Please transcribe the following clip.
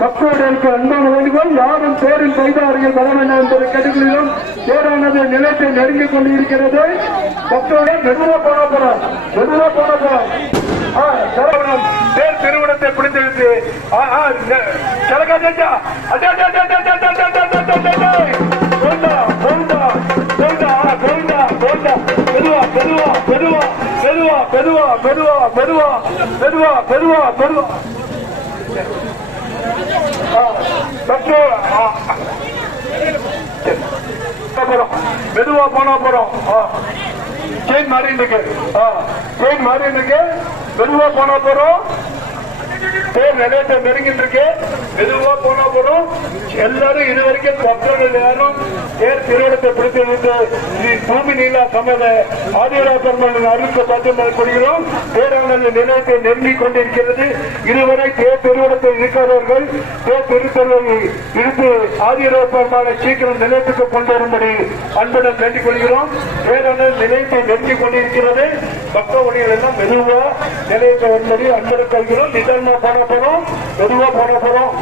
மக்களுடைய அன்பான வேண்டுகோள், யாரும் தேரில் கைதார்கள் வர வேண்டாம் என்பதை கேட்டுக்கொள்கிறோம். தேரானது நிலையத்தை நெருங்கிக் கொண்டிருக்கிறது. மக்களோட மெதுவா போன போறோம், மெதுவா போன போறோம். தேர் திருவிடத்தை பிடித்திருக்கு. மெதுவா மெதுவா மெதுவா மெதுவா மெதுவா மெதுவா மெதுவா மெதுவா மெதுவா மெதுவா மெதுவா போனா போறோம். செயின் மாறி இருக்கு, செயின் மாறி இருக்கு. மெதுவா போனா போறோம். தேர் நிலையத்தை நெருங்கிட்டு இருக்கு. மெதுவா போனா போறோம். எல்லாரும் இதுவரைக்கும் பக்தர்கள் யாரும் தேர் திருவிடத்தை பிடித்திருந்து ஸ்ரீ பூமி நீலா சமத ஆதிரா பெருமாள் அருளுக்கு பத்திரம் கொள்கிறோம். தேரானது நிலையத்தை நெருங்கிக் கொண்டிருக்கிறது. இதுவரை தேர் திருவிடத்தை இருக்கிறவர்கள் தேர் திருத்தலை இருந்து ஆதிரா பெருமாளை சீக்கிரம் நிலையத்துக்கு கொண்டு வரும்படி அன்புடன் வேண்டிக் கொள்கிறோம். தேரானது நிலையத்தை நெருங்கிக் கொண்டிருக்கிறது. பக்த ஒளிகள் எல்லாம் மெதுவா நிலையத்தை வரும்படி அன்புடன் கொள்கிறோம். நிதானமா போன போறோம், மெதுவா போன போறோம்.